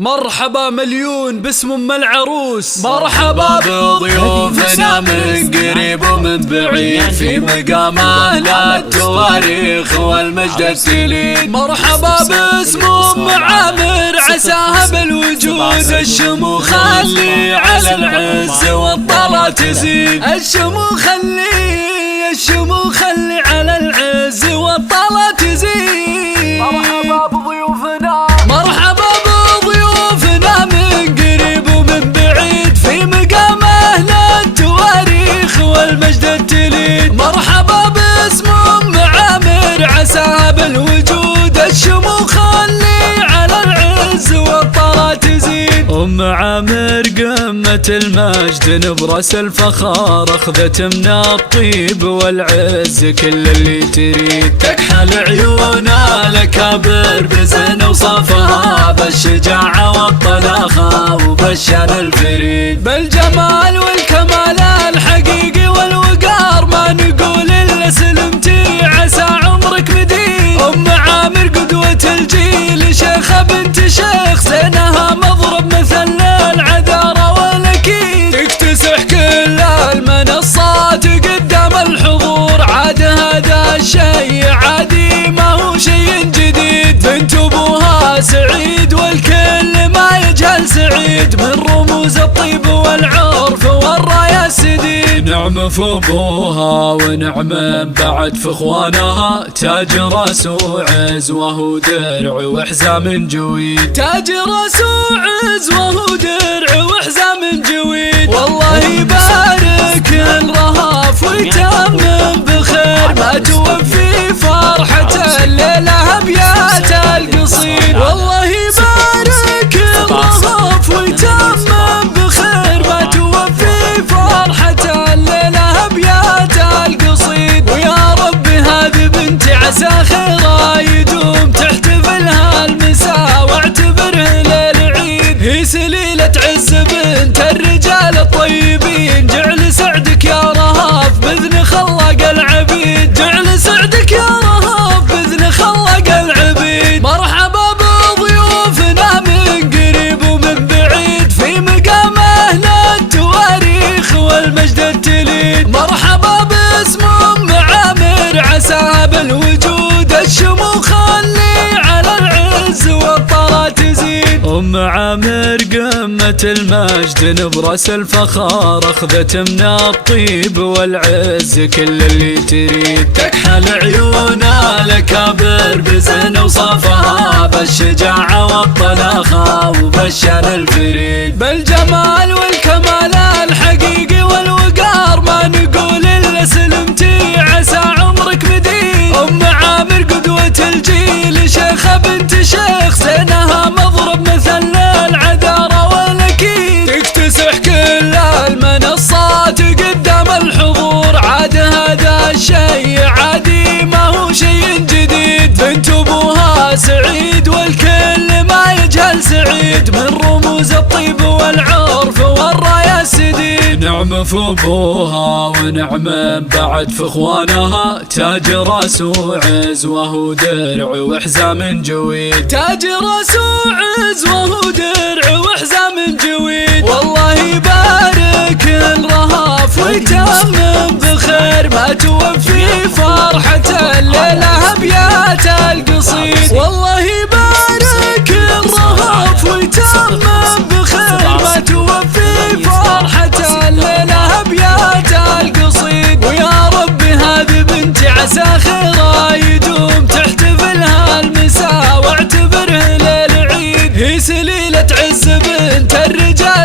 مرحبا مليون باسم ام العروس، مرحبا بضيوفنا من قريب ومن بعيد في مقام اهل التواريخ والمجد التليد. مرحبا باسم ام عامر عساها بالوجود الشموخ اللي على العز والطلا تزيد. الشموخ اللي على العز والطلا تزيد. مرحبا بضيوفنا، مرحبا بضيوفنا من قريب ومن بعيد في مقام اهل التواريخ والمجد التليد. مرحبا باسم ام عامر عساها بالوجود الشموخ اللي على العز والطلا تزيد. ام عامر قمة المجد نبرس الفخار اخذت من الطيب والعز كل اللي تريد. تكحل عيونها الاكابر بزن وصفها بالشجاعة والطلاقة وبالشان الفريد. بالجمال والكمال الحقيقي والوقار ما نقول الا سلمتي عسى عمرك مديد. ام عامر قدوة الجيل شيخة بنت شيخ زينها مضرب مثل العذارى والاكيد. تكتسح كل المنصات قدام الحضور عاد هذا الشيء عادي ما هو شيء جديد. بنت ابوها سعيد والكل ما يجهل سعيد من رموز الطيب والعرف والراية السديد. نعم في ابوها ونعم بعد في اخوانها تاج راس وعز وهو درع وحزام جويد. تاج راس وعز وهو درع وحزام جويد. والله يبارك الرهاف ويتمم بخير ما توفي فرحة الليلة ابيات القصيد. والله يبارك الرهاف ويتمم بخير ما توفي فرحة الليلة ابيات القصيد. ويا ربي هذه بنتي عسى خيرها يدوم تحتفلها المساء واعتبره ليل عيد. هي سليلة عز بنت الرجال الطيبين جعل سعدك يا رهاف بإذن خلق العبيد. جعل سعدك يا رهاف بإذن خلق العبيد. مرحبا بضيوفنا من قريب ومن بعيد في مقام اهل التواريخ والمجد التليد. مرحبا باسم ام عامر عساها بالوجود الشموخ اللي على العز والطلا تزيد. ام عامر قمة المجد نبرس الفخار اخذت من الطيب والعز كل اللي تريد. تكحل عيونها الاكابر بزن وصفها بالشجاعة والطلاقة وبالشان الفريد. بالجمال والكمال الحقيقي والوقار ما نقول الا سلمتي عسى عمرك مديد. ام عامر قدوة الجيل شيخة بنت شيخ زينها مضرب مثل العذارى والاكيد. تكتسح كل المنصات قدام الحضور عاد هذا الشيء عادي ما هو شيء جديد. بنت ابوها سعيد والكل ما يجهل سعيد من رموز الطيب والعرف والراية السديد. نعم في ابوها ونعم بعد في اخوانها تاج راس وعز وهو درع وحزام جويد. تاج راس وعز وهو درع وحزام جويد. والله يبارك الرهاف ويتمم بخير ما توفي فرحة الليلة ابيات القصيد. والله يبارك الرهاف ويتمم بخير ما توفي فرحة الليلة ابيات القصيد. ويا ربي هذه بنتي عسى خيرها يدوم تحتفلها المساء واعتبره ليل عيد. هي سليلة عز بنت الرجال